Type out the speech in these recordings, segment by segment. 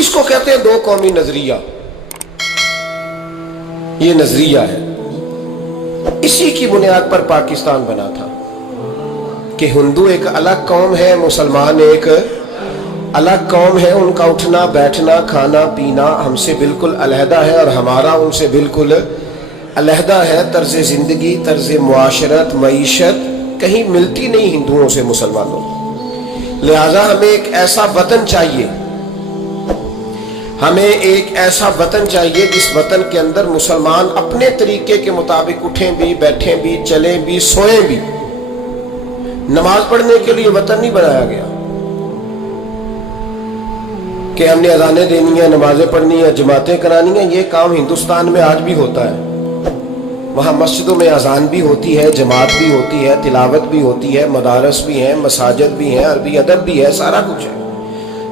اس کو کہتے ہیں دو قومی نظریہ. یہ نظریہ ہے. اسی کی بنیاد پر پاکستان بنا تھا کہ ہندو ایک الگ قوم ہے، مسلمان ایک الگ قوم ہے، ان کا اٹھنا بیٹھنا کھانا پینا ہم سے بالکل علیحدہ ہے اور ہمارا ان سے بالکل علیحدہ ہے. طرز زندگی، طرز معاشرت، معیشت کہیں ملتی نہیں ہندوؤں سے مسلمانوں. لہذا ہمیں ایک ایسا وطن چاہیے، ہمیں ایک ایسا وطن چاہیے جس وطن کے اندر مسلمان اپنے طریقے کے مطابق اٹھیں بھی، بیٹھیں بھی، چلیں بھی، سوئیں بھی. نماز پڑھنے کے لیے وطن نہیں بنایا گیا کہ ہم نے اذانیں دینی ہیں، نمازیں پڑھنی ہیں، جماعتیں کرانی ہیں. یہ کام ہندوستان میں آج بھی ہوتا ہے. وہاں مسجدوں میں اذان بھی ہوتی ہے، جماعت بھی ہوتی ہے، تلاوت بھی ہوتی ہے، مدارس بھی ہیں، مساجد بھی ہیں، عربی ادب بھی ہے، سارا کچھ ہے.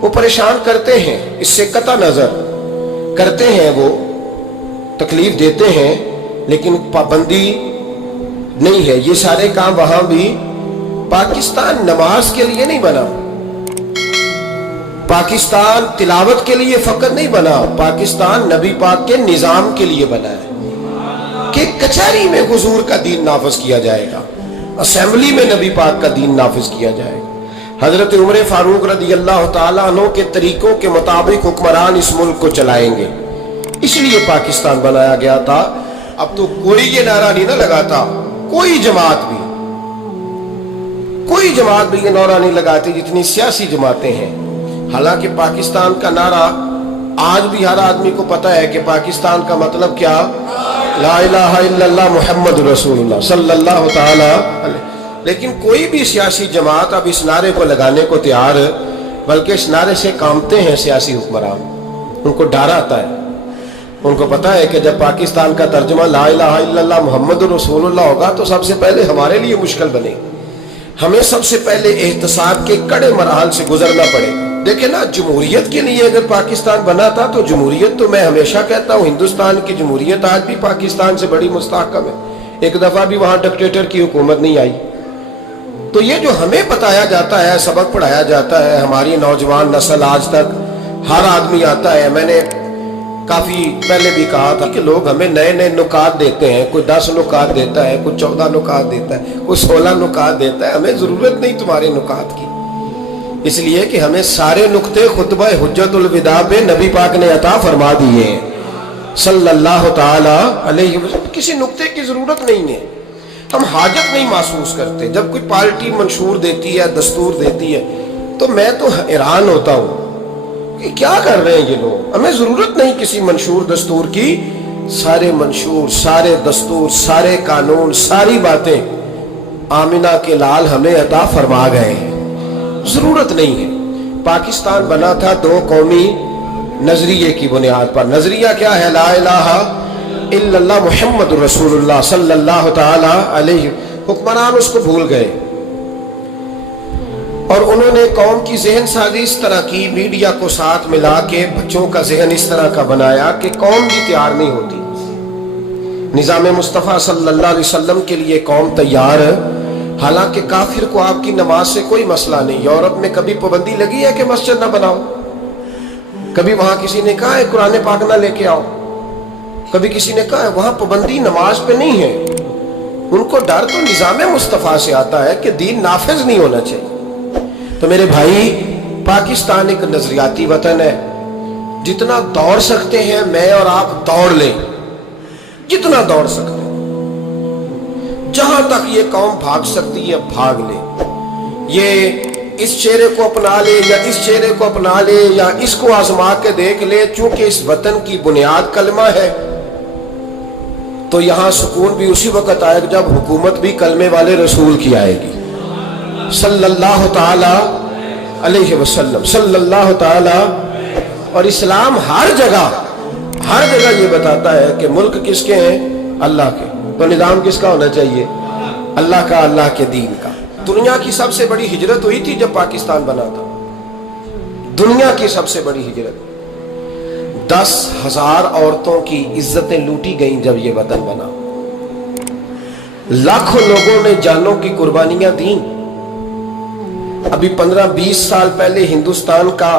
وہ پریشان کرتے ہیں، اس سے قطع نظر کرتے ہیں، وہ تکلیف دیتے ہیں، لیکن پابندی نہیں ہے. یہ سارے کام وہاں بھی. پاکستان نماز کے لیے نہیں بنا، پاکستان تلاوت کے لیے فقط نہیں بنا، پاکستان نبی پاک کے نظام کے لیے بنا ہے کہ کچہری میں حضور کا دین نافذ کیا جائے گا، اسمبلی میں نبی پاک کا دین نافذ کیا جائے گا. حضرت عمر فاروق رضی اللہ تعالیٰ عنہ کے طریقوں کے مطابق حکمران اس ملک کو چلائیں گے. اس لیے پاکستان بنایا گیا تھا. اب تو کوئی یہ نعرہ نہیں نہ لگاتا، کوئی جماعت بھی یہ نعرہ نہیں لگاتی جتنی سیاسی جماعتیں ہیں. حالانکہ پاکستان کا نعرہ آج بھی ہر آدمی کو پتا ہے کہ پاکستان کا مطلب کیا؟ لا الہ الا اللہ محمد رسول اللہ صلی اللہ تعالی علیہ. لیکن کوئی بھی سیاسی جماعت اب اس نعرے کو لگانے کو تیار، بلکہ اس نعرے سے کامتے ہیں سیاسی حکمران. ان کو ڈر آتا ہے، ان کو پتا ہے کہ جب پاکستان کا ترجمہ لا الہ الا اللہ محمد رسول اللہ ہوگا تو سب سے پہلے ہمارے لیے مشکل بنے. ہمیں سب سے پہلے احتساب کے کڑے مراحل سے گزرنا پڑے. دیکھیں نا، جمہوریت کے لیے اگر پاکستان بنا تھا تو جمہوریت تو میں ہمیشہ کہتا ہوں ہندوستان کی جمہوریت آج بھی پاکستان سے بڑی مستحکم ہے. ایک دفعہ بھی وہاں ڈکٹیٹر کی حکومت نہیں آئی. تو یہ جو ہمیں بتایا جاتا ہے، سبق پڑھایا جاتا ہے، ہماری نوجوان نسل آج تک ہر آدمی آتا ہے. میں نے کافی پہلے بھی کہا تھا کہ لوگ ہمیں نئے نئے نکات دیتے ہیں. کوئی 10 نکات دیتا ہے، کوئی 14 نکات دیتا ہے، کوئی 16 نکات دیتا ہے. ہمیں ضرورت نہیں تمہارے نکات کی، اس لیے کہ ہمیں سارے نکتے خطبہ حجت الوداع پہ نبی پاک نے عطا فرما دیے ہیں صلی اللہ تعالی علیہ وسلم. کسی نکتے کی ضرورت نہیں ہے، ہم حاجت نہیں محسوس کرتے. جب کوئی پارٹی منشور دیتی ہے، دستور دیتی ہے، تو میں تو حیران ہوتا ہوں کہ کیا کر رہے ہیں یہ لوگ. ہمیں ضرورت نہیں کسی منشور دستور کی. سارے منشور، سارے دستور، سارے قانون، ساری باتیں آمنہ کے لال ہمیں عطا فرما گئے ہیں. ضرورت نہیں ہے. پاکستان بنا تھا دو قومی نظریے کی بنیاد پر. نظریہ کیا ہے؟ لا الہ الا اللہ محمد رسول اللہ صلی اللہ تعالی علیہ. حکمران اس کو بھول گئے اور انہوں نے قوم کی ذہن سازی اس طرح کی، میڈیا کو ساتھ ملا کے بچوں کا ذہن اس طرح کا بنایا کہ قوم بھی تیار نہیں ہوتی. نظام مصطفیٰ صلی اللہ علیہ وسلم کے لیے قوم تیار ہے. حالانکہ کافر کو آپ کی نماز سے کوئی مسئلہ نہیں. یورپ میں کبھی پابندی لگی ہے کہ مسجد نہ بناؤ؟ کبھی وہاں کسی نے کہا ہے قرآن پاک نہ لے کے آؤ؟ کبھی کسی نے کہا ہے؟ وہاں پابندی نماز پہ نہیں ہے. ان کو ڈر تو نظام مصطفیٰ سے آتا ہے کہ دین نافذ نہیں ہونا چاہیے. تو میرے بھائی، پاکستان ایک نظریاتی وطن ہے. جتنا دوڑ سکتے ہیں میں اور آپ دوڑ لیں، جتنا دوڑ سکتے ہیں. جہاں تک یہ قوم بھاگ سکتی ہے بھاگ لے. یہ اس چہرے کو اپنا لے یا اس چہرے کو اپنا لے یا اس کو آزما کے دیکھ لے. چونکہ اس وطن کی بنیاد کلمہ ہے تو یہاں سکون بھی اسی وقت آئے گا جب حکومت بھی کلمے والے رسول کی آئے گی صلی اللہ تعالی علیہ وسلم صلی اللہ تعالی. اور اسلام ہر جگہ یہ بتاتا ہے کہ ملک کس کے ہیں؟ اللہ کے. تو نظام کس کا ہونا چاہیے؟ اللہ کا، اللہ کے دین کا. دنیا کی سب سے بڑی ہجرت ہوئی تھی جب پاکستان بنا تھا. دنیا کی سب سے بڑی ہجرت. 10,000 عورتوں کی عزتیں لوٹی گئیں جب یہ وطن بنا. لاکھوں لوگوں نے جانوں کی قربانیاں دیں. ابھی 15-20 سال پہلے ہندوستان کا